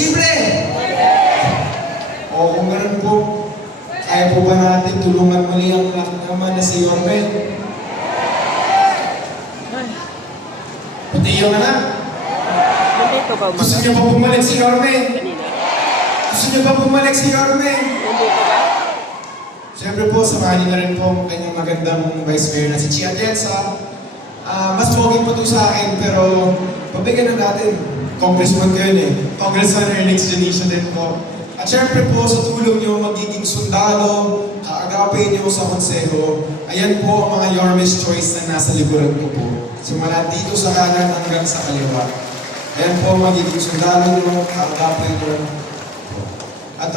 Posible! O kung ganun po, kaya po ba natin tulungan muli ang anak naman na si Yorme? Pati yung anak. Nandito ba, Gusto niyo ba bumalik si Yorme? kanina? Gusto niyo ba bumalik si Yorme? Nandito ba? Siyempre po, samahan niyo na rin po ang kanyang magandang vice mayor na si Chia Atienza. Mas pogi po ito sa akin, pero pabigyan na natin. Congressman ko yun eh. Congressman Ernix Janicia din po. At siyempre po, sa tulong niyo, magiging sundalo, kaagapin niyo sa konseho. Ayan po ang mga Yorme's Choice na nasa likuran ko po. Simula dito sa kanan hanggang sa kaliwa. Ayan po, magiging sundalo niyo, kaagapin niyo. At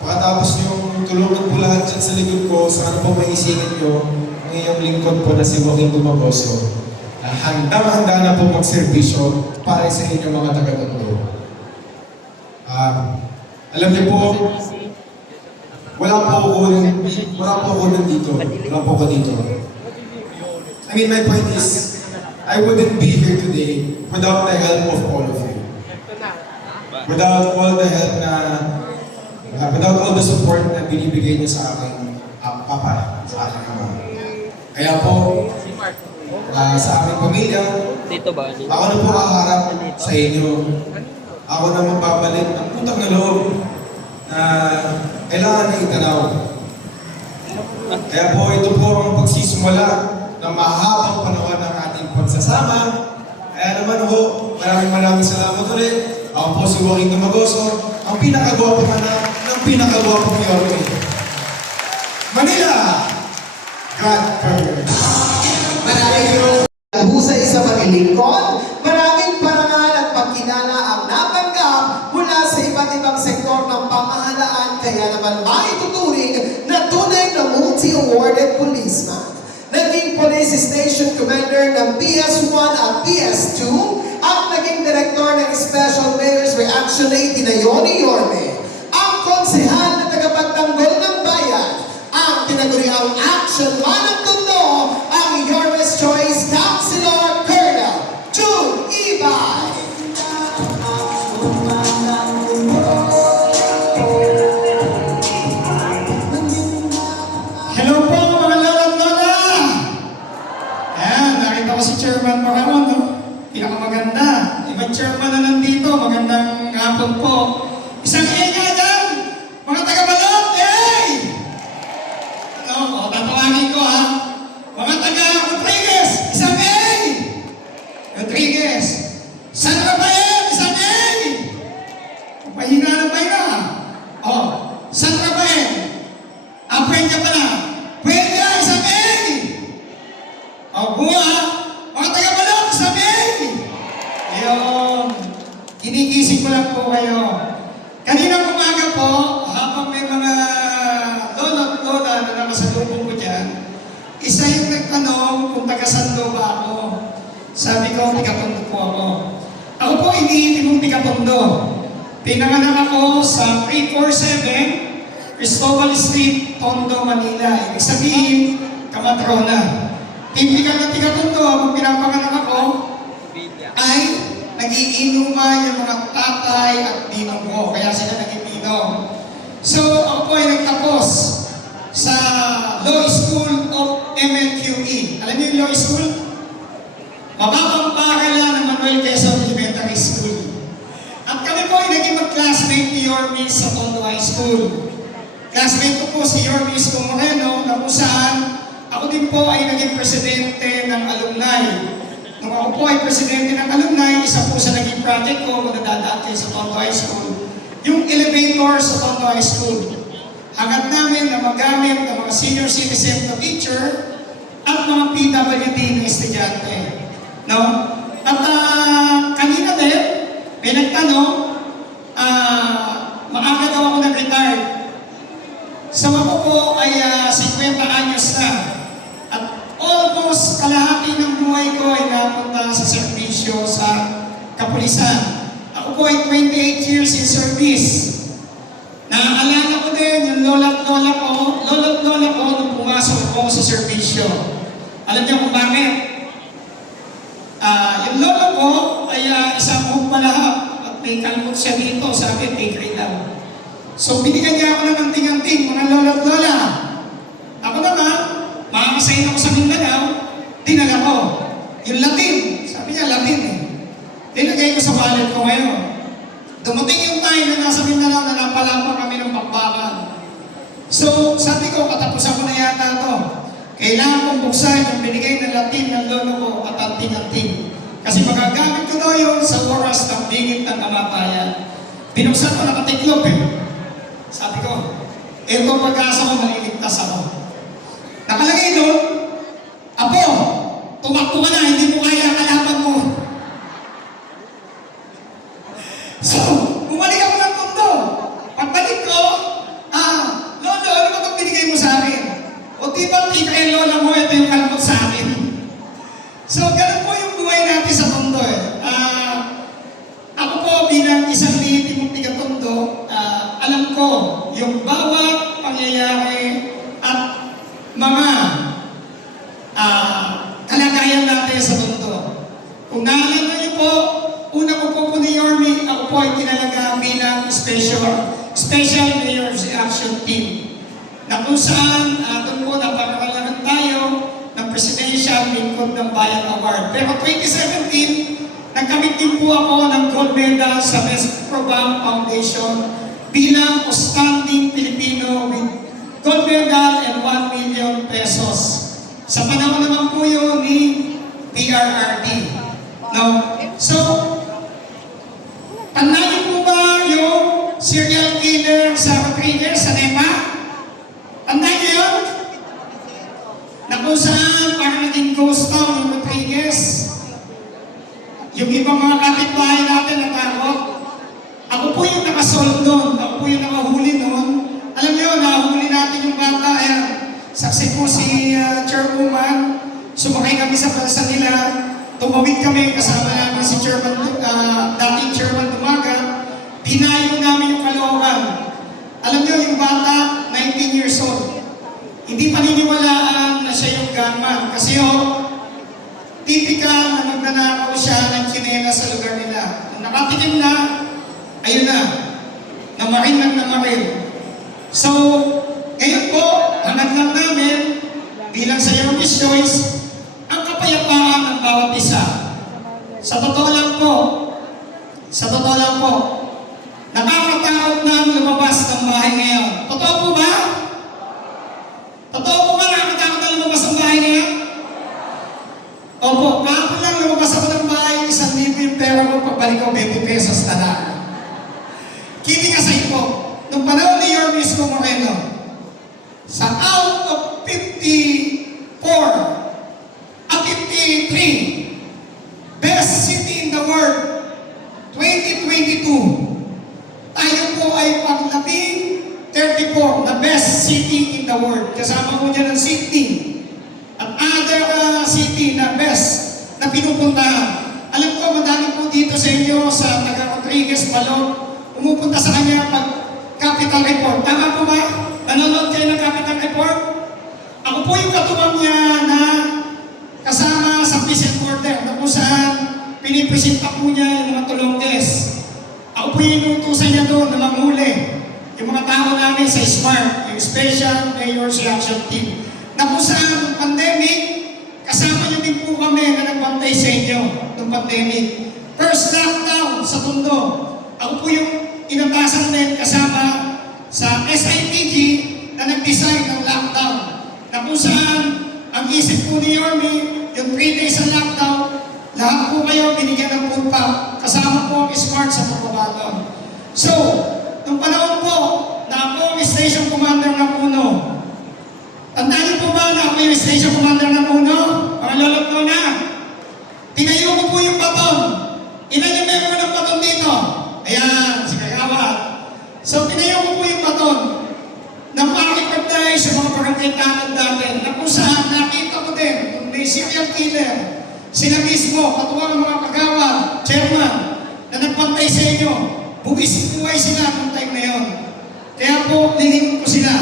pagkatapos niyong tulungan po lahat dyan sa likod ko, sana po maisingin niyo ang iyong lingkod po na si Joaquin Dumagoso. Handang-handa na po magserbisyo para sa inyong mga taga-Tondo. Alam niyo po, wala po ako nandito. Wala po ako dito. I mean, my point is, I wouldn't be here today without the help of all of you. Without all the help without all the support na binibigay niyo sa aking papa, sa aking ama. Kaya po, sa aming pamilya, Dito ba? Dito. ako na po kaharap sa inyo. Ako na magbabalik ng utang na loob na kailangan na itanaw. Kaya po, ito po ang pagsisimula ng mahabang panahon ng ating pagsasama. Kaya naman ho, maraming salamat ulit. Ako po si Joaquin Dumagoso, ang pinakagwapong anak ng pinakagwapong Yorme. Manila! God first! Maraming husay sa maglilingkod, maraming parangal at pagkilala ang natanggap mula sa iba't ibang sektor ng pamahalaan, kaya naman maituturing na tunay na multi-awarded policeman. Naging police station commander ng PS1 at PS2 at naging direktor ng Special Mayor's Reaction Aid na Yoni Yorme. Ang konsehal na tagapagtanggol ng bayan, ang tinaguriang Action Man ng Tondo, ang Yorme's Choice Councilor Colonel June Ibay. Hello po mga lolo't lola! Ayan, nakita ko si Chairman Maramon, no? Pinakamaganda. Ibang chairman na nandito, magandang hapon po. Isang A nga dyan! Mga taga-balot, eh! Ano, tatawagin ko ha. Mga taga-Rodriguez, isang A! Rodriguez. San Rafael, isang A! Pahina na pahina. Oh, San Rafael. Pwede pa na. Pwede ka, isang A! O, buha. Mga taga-balot, isang A! Ayun. Kinigising ko lang po kayo. Kanina umaga po, habang may mga lolo at lola na nakasalubong ko dyan, isa yung nagtanong kung taga-Sando ba ako. Sabi ko, Picatondo po ako. Ako po, iniinti mong Picatondo. Pinanganak ako sa 347 Cristobal Street, Tondo, Manila. Ibig sabihin, Kamatrona. Tipikal na Picatondo, kung pinapanganak ako, ay nagiinuman yung mga tatay at ninong ko. Kaya sila naging ninong. So, ako po ay nagtapos sa Law School of MLQE. Alam niyo yung Law School? Mababang paaralan ng Manuel Quezon Elementary School. At kami po ay naging mag-classmate ni Yorme sa Tondo High School. Classmate ko po si Yorme Isko Moreno, na kung saan ako din po ay naging presidente ng alumni. Nung ako po ay presidente ng alumni, isa po sa naging project ko kung nadadaan kayo sa Tondo High School, yung elevator sa Tondo High School. Hangad namin na magamit ng mga senior citizen na teacher at mga PWD na estudyante. No? At kanina din, may nagtanong, maaga daw ako nag-retire. Sa ako po ay 50 anyos na. At almost kalahati ng buhay ko ay napunta sa serbisyo sa kapulisan. Ako po ay 28 years in service. Naaalala ko din yung lola't lola ko nung pumasok ako sa serbisyo. Alam niyo kung bakit? Yung lola ko ay isang hugmalahap at may kalmot siya dito, sabi, take lang. So, binigyan niya ako ng anting-anting, mga lola at lola. Ako naman, makakasayin ako sa Mindanao, dinala ko. Yung Latin, sabi niya, Latin eh. Dinagay ko sa wallet ko ngayon. Dumating yung time na nasa Mindanao na napalampa kami ng bakbakan. So, sabi ko, katapusan ko na yata to. Kailangan kong buksan yung binigay ng Latin ng lolo ko at anting-anting. Kasi magagamit ko daw yun sa oras ng bingit ng kamatayan. Binuksan ko, nakatiklop eh. Sabi ko, eto pag-asa ko, maliligtas ako. Nakalagay doon, Apo, tumakbo ka na, hindi mo kaya kalaban mo. So, bumalik ako ng tondo. Pagbalik ko, Lolo, ano ba itong binigay mo sa akin? O di ba tika yung lola mo, ito yung kalmot sa akin. So, ganun po yung buhay natin sa tondo eh. Ako po bilang isang liitimong tiga-tondo, alam ko yung bawat pangyayari at mga kalagayan natin sa tondo. Kung naalala niyo po, una ko po ni Yorme, ako po ay tinalaga bilang Special Mayor's Action Team na kung saan doon po napakalagan tayo ng Presidential Lingkod ng Bayan Award. Pero 2017, nagkamit din po ako ng gold medal sa Best Program Foundation bilang outstanding Pilipino with gold medal and 1 million pesos. Sa panahon naman po yun ni PRRD. No? So, tandaan po ba yung serial killer sa Rodriguez sa NEPA? Tandaan niyo yun? Na kung saan parang naging ghost town yung Rodriguez. Yung ibang mga kapitbahay natin natakot. Ako po yung nakasolve doon. Ako po yung nakahuli noon. Alam niyo, nahuli natin yung bata. Ayan, saksi po si Chairwoman. Sumakay kami sa bansa nila. Tumawid kami kasama namin si dating Chairman Dumaga. Dinayo namin yung Caloocan. Alam niyo, yung bata, 19 years old. Hindi paniniwalaan na siya yung gunman. Kasi typical na magnanakaw siya ng kinela sa lugar nila. Nung nakatikim na, ayun na, namarin ng namarin. So, ngayon po, hanap lang namin, bilang sa Yorme's Choice, ang kapayapaan ng bawat isa. Sa totoo lang po, nakakatakot na lumabas ng bahay ngayon. Totoo po ba? Totoo po ba nakakatakot na lumabas ng bahay ngayon? Opo, kahapon lang lumabas ako ng bahay, 1,000 yung pera ko, pagbalik ko 20 pesos na lang. Kidding aside po, nung panahon ni Yorme Isko Moreno, sa out of 54 at 53 best city in the world 2022, tayo po ay panglabing 34 na best city in the world. Kasama po dyan ang Sydney at other city na best na pinupuntahan. Alam ko, madami po dito sa inyo sa taga Rodriguez, Balog, umupunta sa kanya pag Capital Report. Tama po ba? Nanonood kayo ng Capital Report? Ako po yung katuwang niya na kasama sa peace and order na kung saan pinipresenta po niya yung mga tulongges. Ako po yung inutusan niya doon na manghuli yung mga tao namin sa SMART, yung Special Mayor's Action Team. Na kung saan ng pandemic, kasama niyo din po kami na nagbantay sa inyo ng pandemic. First lockdown sa Tondo. Ako po yung inatasan din kasama sa SIPG na nag-design ng lockdown. Na kung saan ang isip po ni Yorme, yung 3 days sa lockdown, lahat po kayo binigyan ng food pack. Kasama po ang SMART sa pagbabagon. So, nung panahon po na ako ang station commander ng UNO, tandaan niyo po ba na ako yung station commander ng UNO? Mga lolot ko na. Tinayo ko po yung baton. Ilan yung member ng baton dito? Ayan, si Kagawad. So, tinayo ko po yung baton. Nang makikipagdahil sa mga pagkakaitanan natin na kung saan nakita ko din kung may serial killer, sila mismo, katuwang ng mga kagawad, chairman, na nagpantay sa inyo, buwis buhay sila ng time na yun. Kaya po, nilingon ko sila.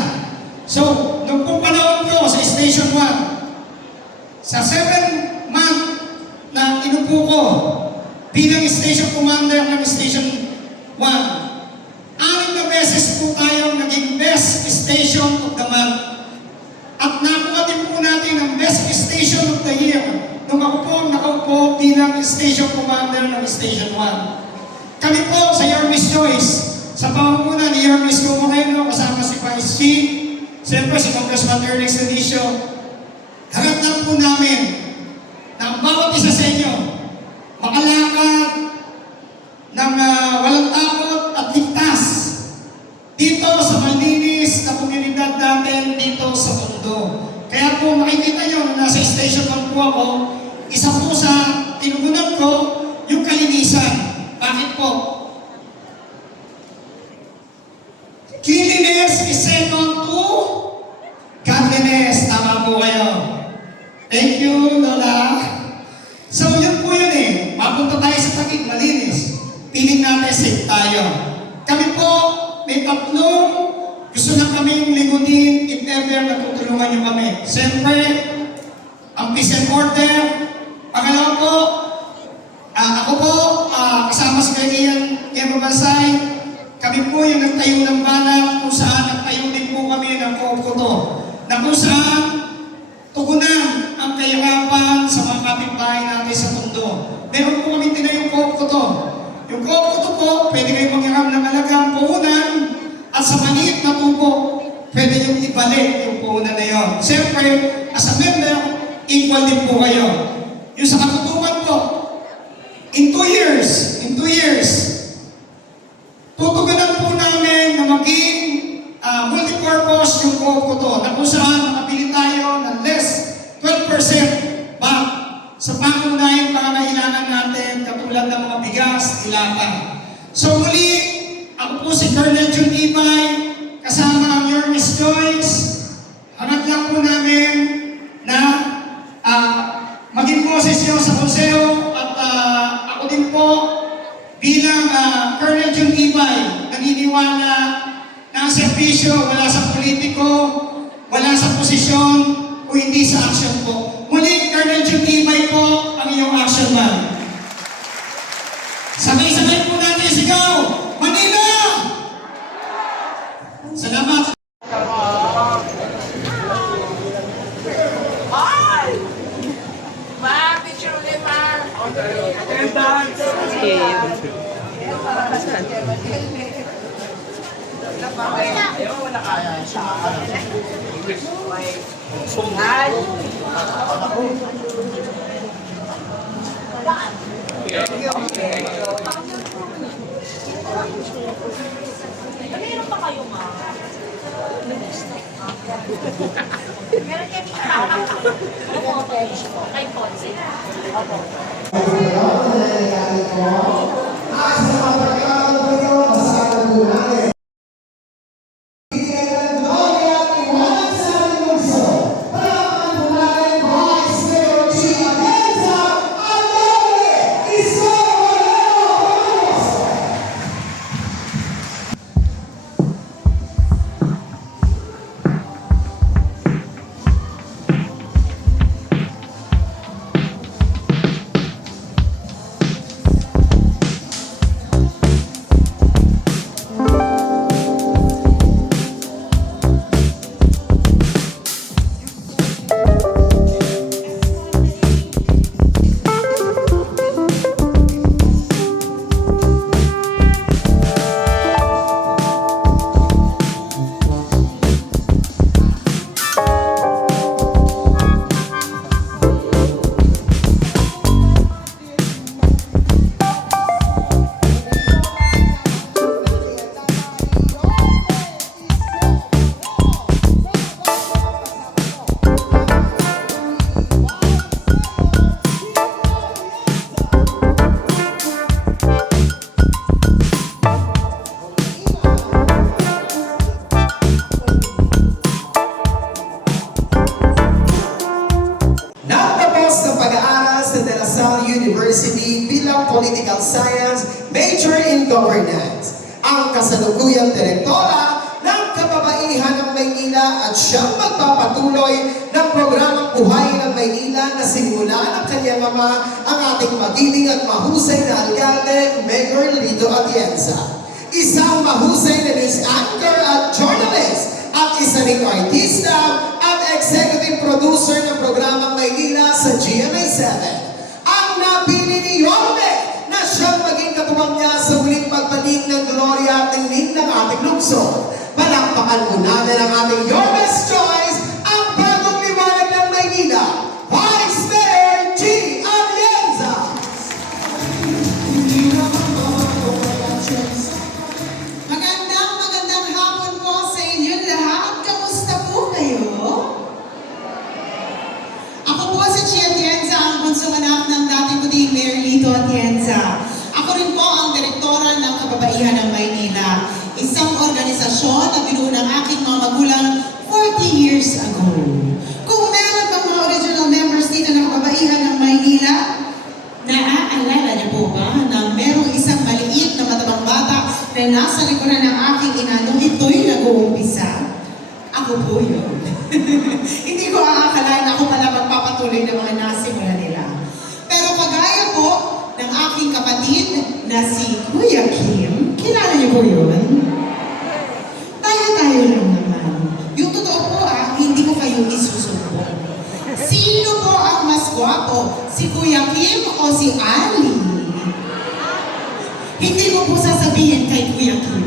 So, nung pong panahon ko sa Station 1, sa 7 month na inupo ko bilang station commander ng Station bilang Station Commander ng Station 1. Kami po sa Your Miss Joyce, sa pamumuno ni Your Miss Go Moreno, kasama si Vice Chief, siyempre si Congressman Ernest Delicio, harap lang po namin na ang bawat isa sa inyo makalakad ng walang takot at ligtas dito sa malinis na komunidad natin dito sa mundo. Kaya po makikita nyo na nasa station 1 po ako, isa po sa tinugunan ko yung kalinisan. Bakit po? Cleanliness is second to godliness. Tama po kayo. Thank you, Lola. So yun po yun eh. Mapunta tayo sa Taguig, malinis. Piling natin safe tayo. Kami po, may tatlong gusto na kaming ligunin if ever natutulungan nyo kami. Siyempre, ang peace and order. Pangalawa po, ako po, kasama si Kailan Mabansay, kami po yung nagtayo ng balak kung saan nagtayo din po kami ng Kokoto. Na kung saan tugunan ang kayakapan sa mga kapitbahay natin sa mundo. Meron po kami tinayong Kokoto. Yung Kokoto po, pwede kayong mangyaram ng alagang puhunan at sa maliit na tubo, pwede yung ibalik yung puhunan na yun. Siyempre, as a member, equal din po kayo. Yung sa katutukan po, in 2 years, tutugunan po namin na maging multi-purpose yung Kokoto na kung saan makabili tayo ng less 12% back sa pangunahing pangangailangan natin katulad ng mga bigas, dilata. So muli, ako po si Colonel Jun Ibay, kasama ang Your Miss Joyce. Hangat lang po namin na maging boses nyo sa konseho at ako din po bilang Colonel Jun Ibay, naniniwala na ang serbisyo wala sa politiko, wala sa posisyon, o hindi sa action po. Muli, Colonel Jun Ibay po ang iyong action man. Sabay-sabay po natin sigaw, Manila! Salamat! Meron pa kayo, ma? Meron kayo kay Ponce. University bilang Political Science, Major in Governance. Ang kasalukuyang direktora ng Kababaihan ng Maynila at siyang magpapatuloy ng programang Buhay ng Maynila na sinimula ng kanyang ama, ang ating magiling at mahusay na alkalde, Mayor Lito Atienza. Isang mahusay na news anchor at journalist at isa ring artista at executive producer ng programang Maynila sa GMA7. Ang napili katuwang niya sa muling pagbalik ng gloria at tingin ng ating lungsod. Palakpakan po natin ang aming Your Best Choice, ang bagong liwanag ng Maynila, Vice Mayor G. Atienza. Magandang hapon po sa inyong lahat. Kamusta po kayo? Ako po si Chi Atienza, ang bunsong anak ng dating puting Mayor Lito Atienza. Ako rin po ang direktora ng Kababaihan ng Maynila, isang organisasyon na binuo ng aking mga magulang 40 years ago. Kung meron bang mga original members dito ng Kababaihan ng Maynila, naaalala niyo po ba na merong isang maliit na matabang bata na nasa likuran ng aking ina nung ito'y nag-uumpisa? Ako po yun. Hindi ko aakalain ako pala magpapatuloy ng mga nasimula nila. Pero kagaya po ng aking kapatid na si Kuya Kim, kilala niyo po yun? Tayo-tayo lang naman. Yung totoo po hindi ko kayo isusumbong. Sino po ang mas gwapo? Si Kuya Kim o si Ali? Hindi ko po sasabihin kay Kuya Kim.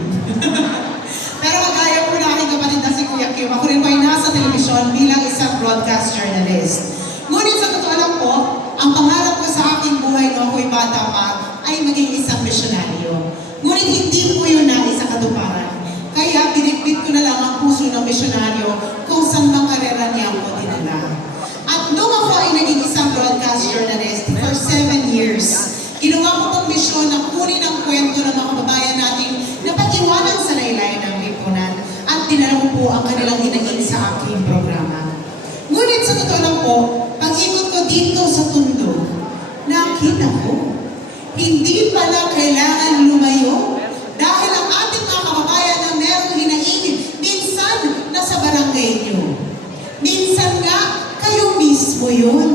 Pero kagaya po na aking kapatid na si Kuya Kim, ako rin po ay nasa telebisyon bilang isang broadcast journalist. Ngunit sa totoo lang po, ang pangarap ko sa aking buhay nung ako'y bata pa ay maging isang misyonaryo. Ngunit hindi po yun na isang katuparan. Kaya binitbit ko na lang ang puso ng misyonaryo kung saan bang karera niya ako dinala. At nung ako ay naging isang broadcast journalist for 7 years, ginawa ko pong misyon na kunin ang kwento ng mga kababayan natin na pag-iwanan sa laylayan ng lipunan at dinala ko po ang kanilang hinagin sa aking programa. Ngunit sa totoo lang po, pag-ikot ko dito sa Tondo, nakita ko, hindi pala kailangan lumayo dahil ang ating mga kababayan na merong hinaing minsan nasa barangay nyo. Minsan nga, kayo mismo yun.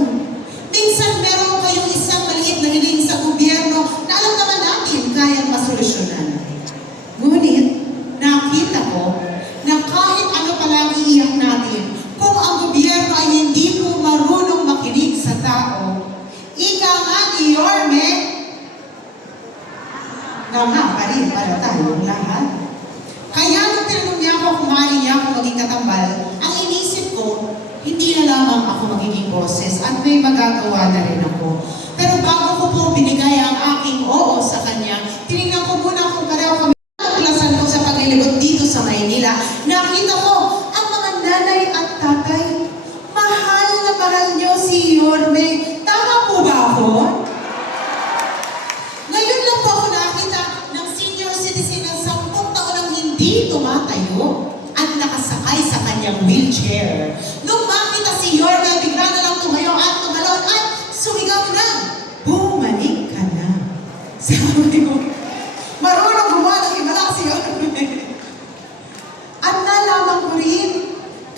Minsan meron kayong isang maliit na hiling sa gobyerno na alam naman natin kayang masolusyonan. Ngunit, nakita ko na kahit ano pala ang iiyak natin, kung ang gobyerno ay hindi po marunong makinig sa tao, ika nga ni Yorme, pa rin para tayong lahat. Kaya nung tinanong niya ako kung maaari niya ako maging katambal, ang inisip ko, hindi na lamang ako magiging boses at may magagawa na rin ako. Pero bago ko po binigay ang aking oo sa kanya, tinignan ko muna kung pareho kami klasan ko sa paglilibot dito sa Maynila. Nakita ko ang mga nanay at tatay. Mahal na mahal niyo si Yorme. Tama po ba ako? Ngayon lang po ako nakita ng senior citizen ng 10 taon ang hindi tumatayo at nakasakay sa kanyang wheelchair. Nung makita si Yorme, bigla na lang tumayo at tumalon at sumigaw na, bumalik ka na. Sabi ko, marunong gumawa ng himala si Yorme. At nalaman ko rin,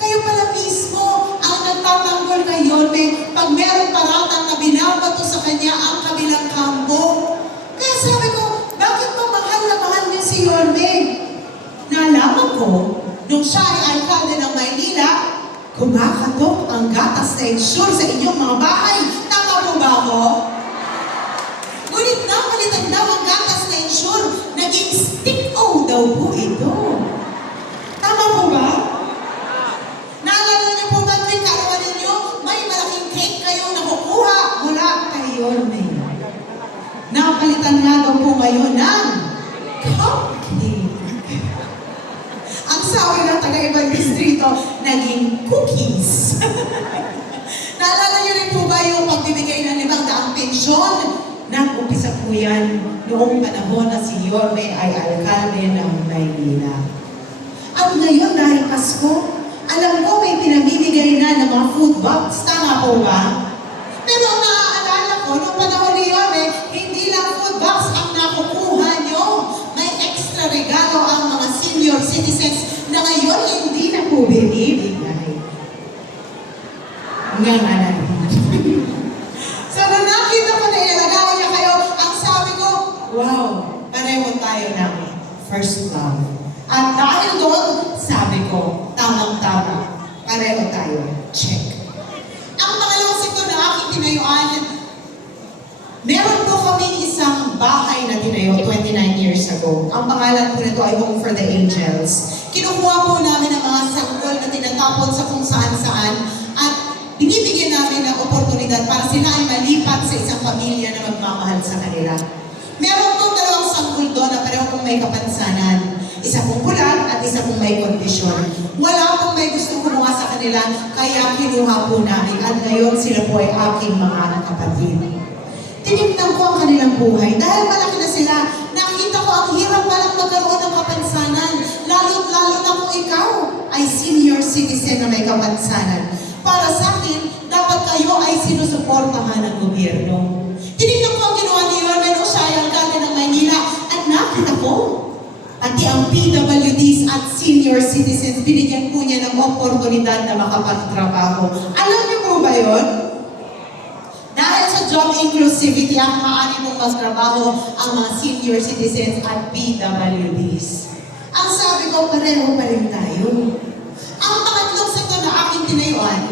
kayo pala mismo ang nagtatanggol kay Yorme pag meron paratang na binabato sa kanya ang kabilang kampo. Kaya sabi ko, bakit ba mahal na mahal niya si Yorme? Nalaman ko, nung siya ay alkalde ng Maynila, kumakatok ang gatas na ensure sa inyong mga bahay. Tama po ba ako? Ngunit napalitan daw ang gatas na ensure, naging stick-o daw po ito. Tama po ba? Naalala niyo po ba tuwing kaarawan ninyo, may malaking cake kayong nakukuha mula kay Yorme. Napalitan nga daw po ngayon ng cupcake. Ang sabi ng taga-ibang distrito, naging cookies. Naalala niyo rin po ba yung pagbibigay ng 500 pensyon? Nag-umpisa po yan noong panahon na si Yorme ay alkalde ng Maynila. At ngayon dahil Pasko, alam ko may pinamimigay na ng mga food box. Tama po ba? Pero ang naaalala ko, noong panahon ni Yorme, hindi lang food box ang nakukuha nyo. May extra regalo ang mga senior citizens na ngayon hindi na po binibigay. Nga nga na. So nung nakita ko na ilalagaw niya kayo, ang sabi ko, wow, pareho tayo ng first love. At dahil doon, sabi ko, tamang-tama, pareho tayo. Check. Ang pangalawang sektor na aking tinayuan, meron po kami isang bahay na tinayo 29 years ago. Ang pangalan po nito ay Home for the Angels. Kinukuha po namin ang mga sanggol na tinatapon sa kung saan-saan at binibigyan namin ng oportunidad para sila ay malipat sa isang pamilya na magmamahal sa kanila. Meron pong dalawang sanggol doon na pareho pong may kapansanan. Isa pong bulag at isa pong may kondisyon. Wala pong may gustong kumuha sa kanila, kaya kinuha po namin at ngayon sila po ay aking mga kapatid. Tinignan ko ang kanilang buhay dahil malaki na sila. Nakita ko ang hirap palang magkaroon ng kapansanan, lalo na kung ikaw ay senior citizen na may kapansanan. Para sa akin, dapat kayo ay sinusuportahan ng gobyerno. Tinignan ko ang ginawa ni Yorme Oshaya, alkalde ng Maynila, at nakita ko, pati ang PWDs at senior citizens, binigyan po niya ng oportunidad na makapagtrabaho. Alam niyo po ba yun? Dahil sa job inclusivity, ang maaari mong magtrabaho ang mga senior citizens at PWDs. Ang sabi ko, pareho pa rin tayo. Ang pangatlong sektor na aking tinayuan,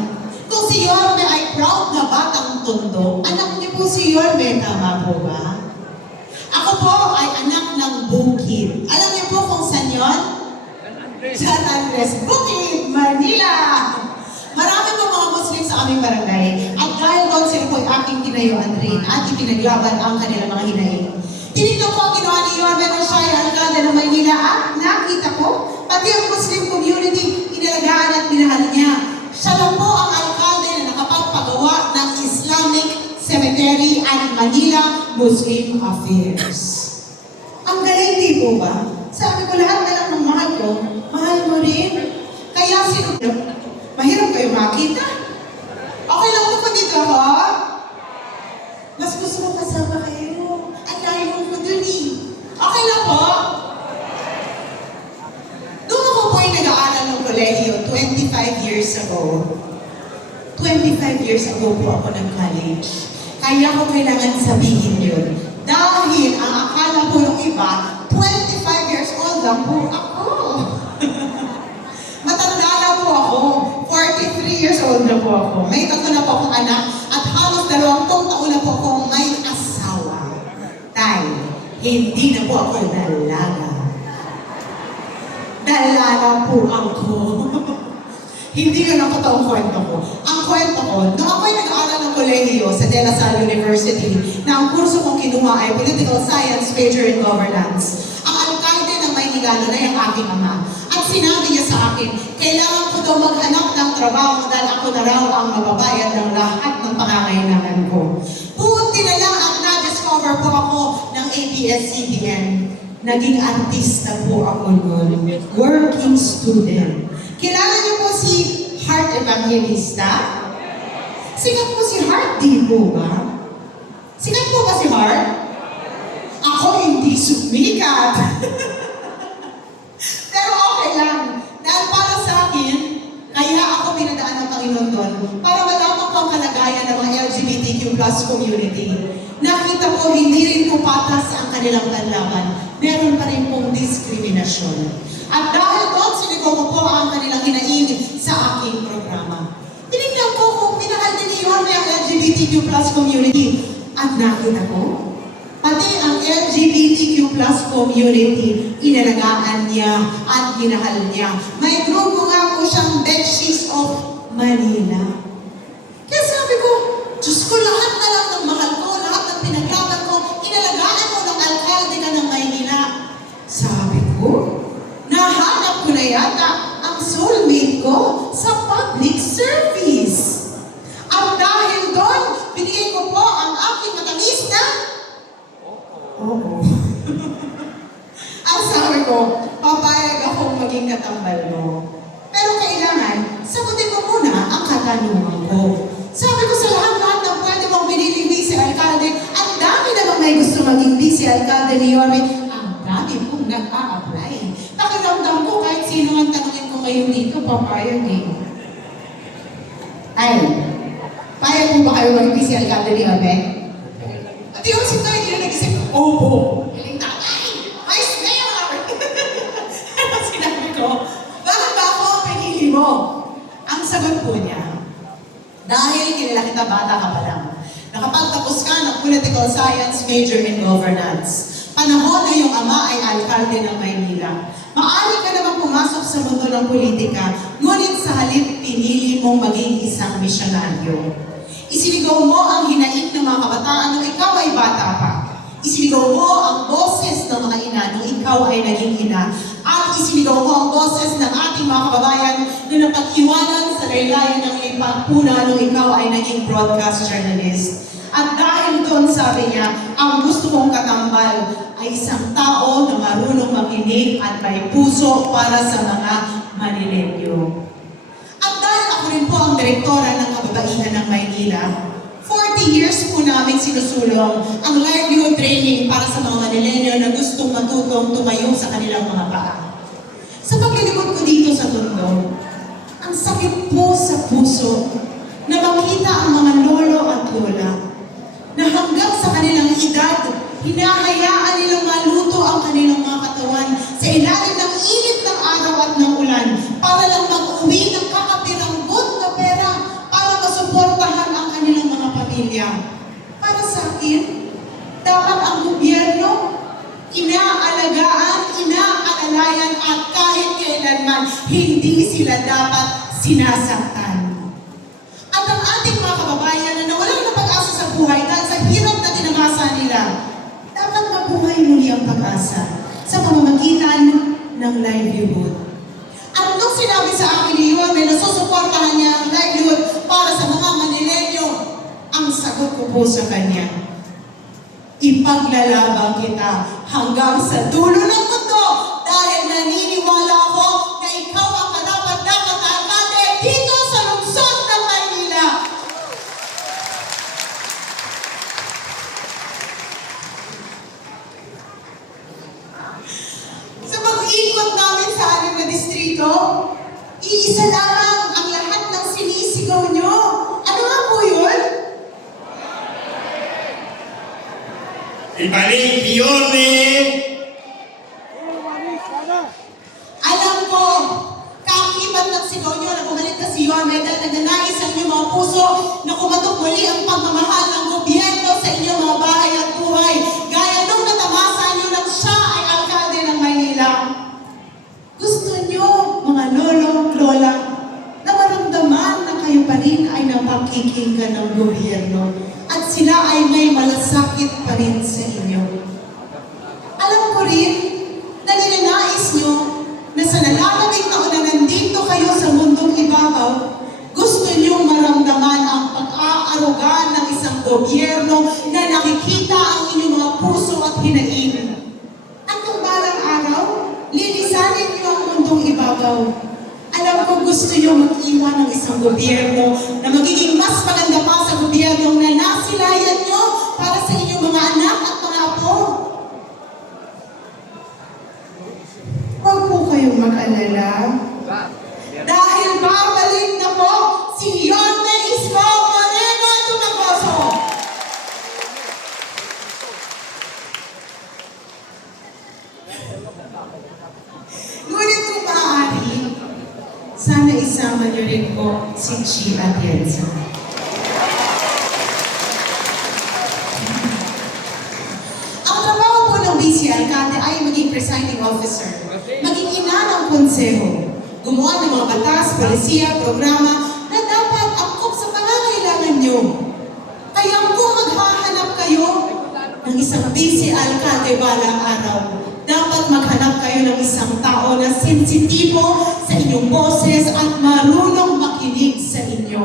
kung si Yorme ay proud na batang tondo, anak niyo po si Yorme, tama po ba? Ako po ay anak ng Bukid. Alam niyo po kung saan yun? San Andres, Bukid, Manila! Marami po mga Muslim sa aming barangay at dahil doon sila po ay aking tinayuan rin at ipinaglaban ang kanilang mga hinaing. Tinignan ko ang ginawa ni Yorme Oshaya, alkalde ng Maynila at nakita ko, pati ang Muslim community, inalagaan at minahal niya. Siya lang po ang alkalde na nakapagpagawa ng Islamic Cemetery at Manila Muslim Affairs. Ang galing di po ba? Sabi ko lahat na lang ng mahal ko, mahal mo rin. Kaya mahirap kayo makita. Okay lang po kung dito ako. Mas gusto ko kasama kayo. Ang layo ko dun eh. Okay lang po. Nung ako po ay nag-aaral ng kolehiyo 25 years ago. 25 years ago po ako nag-college. Kaya ko kailangan sabihin yun. Dahil ang akala po ng iba, 25 years old lang po ako. Matanda na po ako. 43 years old na po ako. May tatlo na po akong anak at halos 20 taon na po akong may asawa. Tay, hindi na po ako dalaga. Dalaga po ako. Hindi yun ang totoong kwento ko. Ang kwento ko, nung ako'y nag-aaral ng kolehiyo sa De La Salle University, na ang kurso kong kinuha ay Political Science, Major in Governance. Ang alkalde ng Maynilano na yung aking ama. At sinabi niya sa akin, kailangan ko daw maghanap ng trabaho dahil ako na raw ang mababayad ng lahat ng pangangailangan ko. Buti na lang at na-discover po ako ng ABS-CBN. Naging artista po ako noon. Working student. Kilala niyo po si Heart Evangelista? Sikat po si Heart, di po ba? Sikat po ba si Heart? Ako hindi sumikat. Pero okay lang. Dahil para sa akin, kaya ako pinadaan ng Panginoon doon para malaman ko ang kalagayan ng mga LGBTQ+ community. Nakita ko hindi rin po patas ang kanilang panlaban. Meron pa rin pong diskriminasyon. At dahil doon, sinigaw ko po ang kanilang hinaing sa aking programa. Tinignan ko kung minahal din ni Yorme ang LGBTQ+ community. At nakita ko, pati ang LGBTQ+ community, inalagaan niya at ginahal niya. May grupo nga po siyang Bedsheets of Manila. Kaya sabi ko, Diyos ko, lahat na lang ng mahal ko, lahat ng pinaglaban ko, inalagaan mo ng alkalde ka ng Maynila. Sabi ko, nahanap ko na yata ang soulmate ko sa public service. At dahil doon, binigay ko po ang aking matamis na oo. Ang sabi ko, papayag akong maging katambal mo. Pero kailangan, sagutin mo muna ang katanungan ko. Sabi ko sa lahat ng pwede mong binili vice alkalde, ang dami naman may gusto maging vice alkalde ni Yorme, ang dami pong nag-a-apply. Pakiramdam ko kahit sino ang tanungin ko ngayon dito, papayag eh. Ay, payag po ba kayo maging vice alkalde ni Yorme? At yung si Toy, hindi na nag-isip, opo. Galing tatay! Vice Mayor! Ano sinabi ko? Bakit ba ako ang pinili mo? Ang sagot po niya, dahil kilala kita bata ka pa lang. Nakapagtapos ka ng Political Science, Major in Governance. panahon na iyong ama ay alkalde ng Maynila. Maaari ka naman pumasok sa mundo ng politika, ngunit sa halip pinili mong maging isang misyonaryo. Isinigaw mo ang hinaing ng mga kabataan nung ikaw ay bata pa. Isinigaw mo ang boses ng mga ina nung ikaw ay naging ina. At isinigaw mo ang boses ng ating mga kababayan na napag-iwanan sa laylayan ng iyong pagpuna nung ikaw ay naging broadcast journalist. At dahil doon, sabi niya, ang gusto kong katambal ay isang tao na marunong makinig at may puso para sa mga manilenyo. At dahil ako rin po ang direktora ng kababaihan ng Maynila, 40 years po namin sinusulong ang livelihood training para sa mga manilenyo na gustong matutong tumayo sa kanilang mga paa. Sa paglilingkod ko dito sa Tondo, ang sakit po sa puso na makita ang mga lolo at lola na hanggang sa kanilang edad, hinahayaan nilang maluto ang kanilang mga katawan sa ilalim ng init ng araw at ng ulan para lang mag-uwi ng kakapiranggot na pera para masuportahan ang kanilang mga pamilya. Para sa akin, dapat ang gobyerno inaalagaan, inaalalayan at kahit kailanman hindi sila dapat sinasaktan. At ang ating mga kababayan na nawalan ng pag-asa sa buhay dahil sa hirap na tinamasa nila, dapat mabuhay muli ang pag-asa sa pamamagitan ng livelihood. At nung sinabi sa akin ni Yorme na susuportahan niya ang livelihood para sa mga manilenyo, ang sagot ko po sa kanya, ipaglalaban kita hanggang sa dulo ng mundo dahil naniniwala ako na ikaw ang karapat-dapat na alkalde dito sa lungsod ng Maynila. Sa pag-ikot namin sa anim na distrito, iisa lamang ang lahat ng sinisigaw nyo. Ano nga po yun? Ibalik yun eh! Alam ko, kakibat ng sigaw nyo na bumalik na si Yorme dahil nagnanais ang inyong mga puso na kumatok muli ang pagmamahal ng gobyerno sa inyong mga bahay at buhay. Gaya nung natamasa nyo nang siya ay alkalde ng Maynila. Gusto nyo, mga lolo, lola, na maramdaman na kayo pa rin ay napakikinggan ng gobyerno at sila ay may malasakit pa rin sa inyo. Alam ko rin na ninanais nyo na sa nalalabing taon na nandito kayo sa mundong ibabaw, gusto nyo maramdaman ang pag-aarugan ng isang gobyerno na nakikita ang inyong mga puso at hinaing. At kung balang araw, lilisanin nyo ang mundong ibabaw. Alam ko gusto nyo mag-iwan ng isang gobyerno na magiging mas maganda pa sa gobyerno na nasilayan nyo para sa inyong mga anak at mga apo. Huwag po kayong mag-alala. Dahil babalik na po si Yorme Isko Moreno Tumagoso. Ngunit kung maaari, sana isama niyo rin po si Chi Atienza. Ang trabaho po ng vice alcalde ay maging presiding officer, maging ina ng konseho, gumawa ng mga batas, polisiya, programa na dapat angkop sa pangangailangan niyo. Kaya kung maghahanap kayo ng isang vice alcalde balang araw, dapat maghanap kayo ng isang tao na sensitibo sa inyong boses at marunong makinig sa inyo.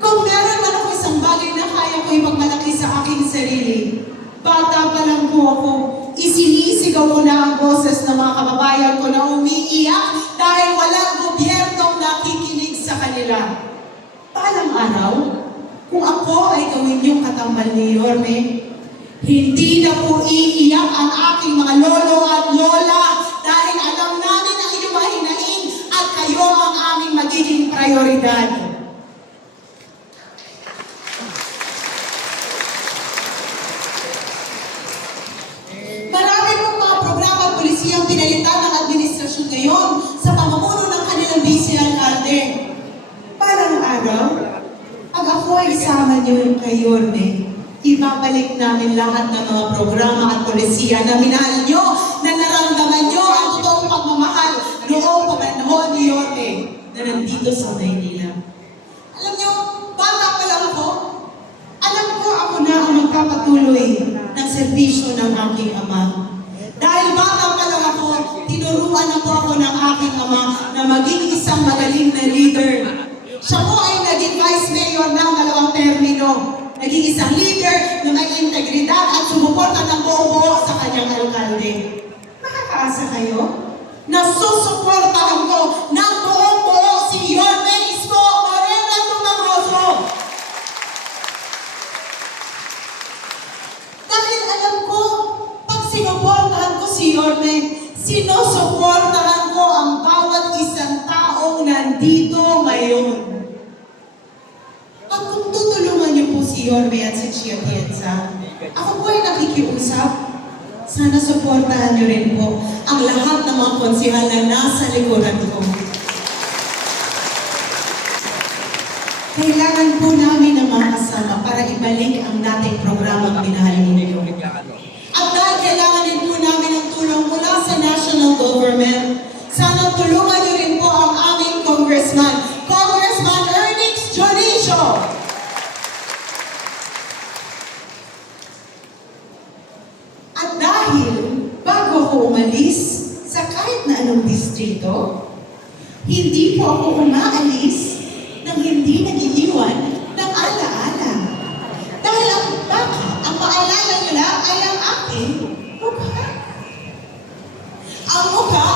Kung meron man ako isang bagay na kaya ko ipagmalaki sa aking sarili, bata pa lang po ako, isinisigaw ko na ang boses ng mga kababayan ko na umiiyak dahil walang gobyernong nakikinig sa kanila. Balang araw, kung ako ay gawin yung katambal ni Yorme, hindi na po iiyak ang aking mga lolo at lola dahil alam namin ang inyong mga hinaing at kayo ang aming magiging prioridad. Marami pong mga programa at polisiyang pinalitan ng administrasyon ngayon sa pamumuno ng kanilang vice alcalde. Parang araw, pag ako ay isama niyo kay Yorme, ibabalik namin lahat ng mga programa at polisiya na minahal nyo, na naramdaman nyo ang totoong pagmamahal noong pamanahon ni Yorme na nandito sa Maynila. Alam nyo, bata pa lang ako, alam ko ako na ang magpapatuloy ng serbisyo ng aking ama. Dahil bata pa lang ako, tinuruan na po ako ng aking ama na maging isang magaling na leader. Siya po ay naging vice mayor ng 2 termino. Naging isang leader na may integridad at sumuporta ng buo-buo sa kanyang alkalde. Nakakaasa kayo? Nasusuportahan ko ng buo-buo si Yorme Isko Moreno Tumangosmo. Dahil alam ko, pag sinuportahan ko si Yorme, sinusuportahan ko ang bawat isang taong nandito ngayon. At kung tutulungan niyo po si Yorme at si Chia Tienza, ako po ay nakikiusap. Sana suportahan niyo rin po ang lahat ng mga konsihal na nasa likuran ko. Kailangan po namin ng mga kasama para ibalik ang dating programang minahal ninyo. At dahil kailangan din po namin ng tulong mula sa national government, sana tulungan niyo rin po ang aming Congressman Ernix Jonicio. At dahil bago ko umalis sa kahit na anong distrito, hindi po ako umaalis nang hindi nag-iiwan ng alaala. Dahil ang maalala nila ay ang aking mukha. Ang mukha,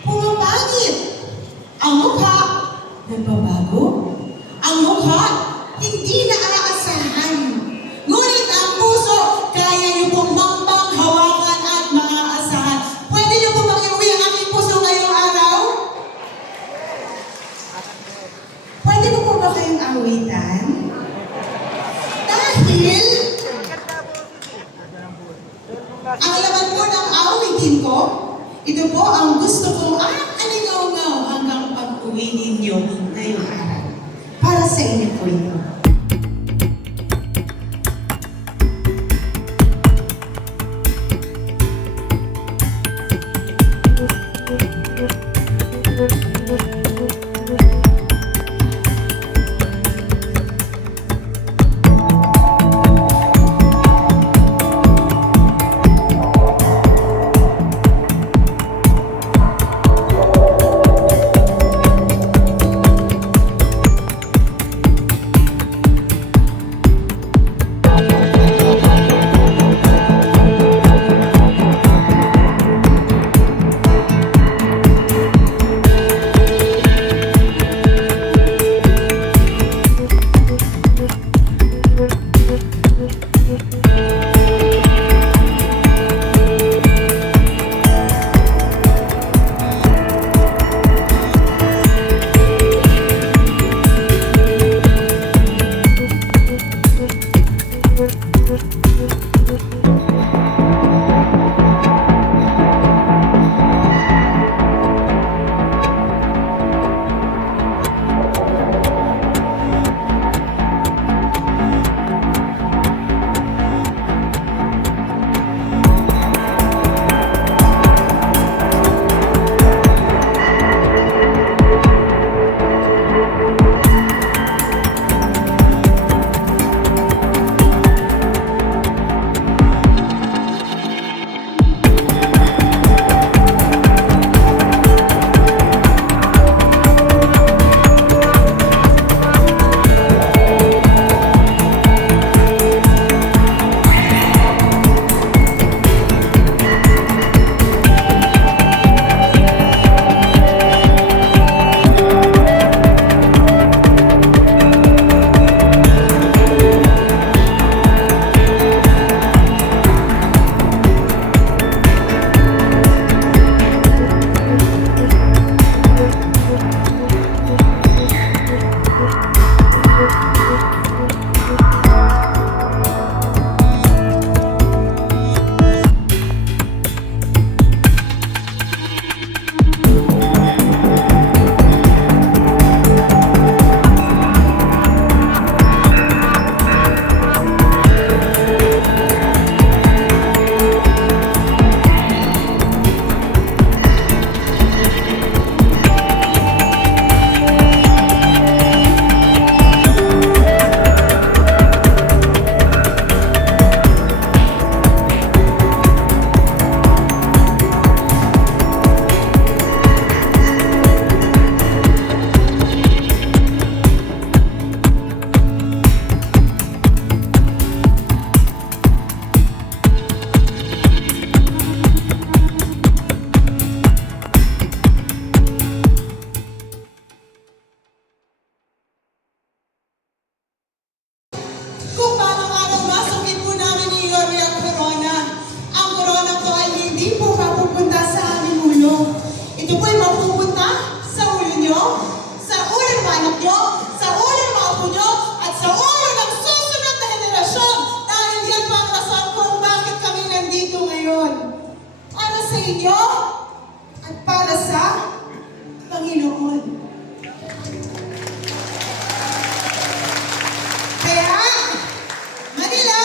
pumapangit. Ang mukha, nagbabago. Ang mukha, hindi naaasahan. Ngunit ang puso, kaya niyo pong hawakan at maaasahan. Pwede niyo po makiuwi ang aking puso ngayong araw? Pwede mo po ba kayong awitan? Dahil ang laman po ng awitin ko, ito po ang gusto kong alingaw-ngaw hanggang pag-uwi ninyo ngayong araw. Para sa inyo po ito. Ito po'y mapupunta sa ulo nyo, sa ulo ng mga anak nyo, sa ulo ng mga apo nyo, at sa ulo ng susunod na henerasyon. Dahil yan pa ang rason kung bakit kami nandito ngayon. Para sa inyo at para sa Panginoon. Kaya, Manila,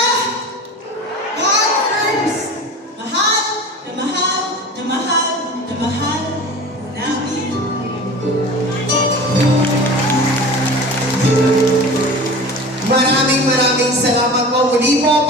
God first. Mahal na mahal na mahal na mahal namin. Maraming salamat po muli po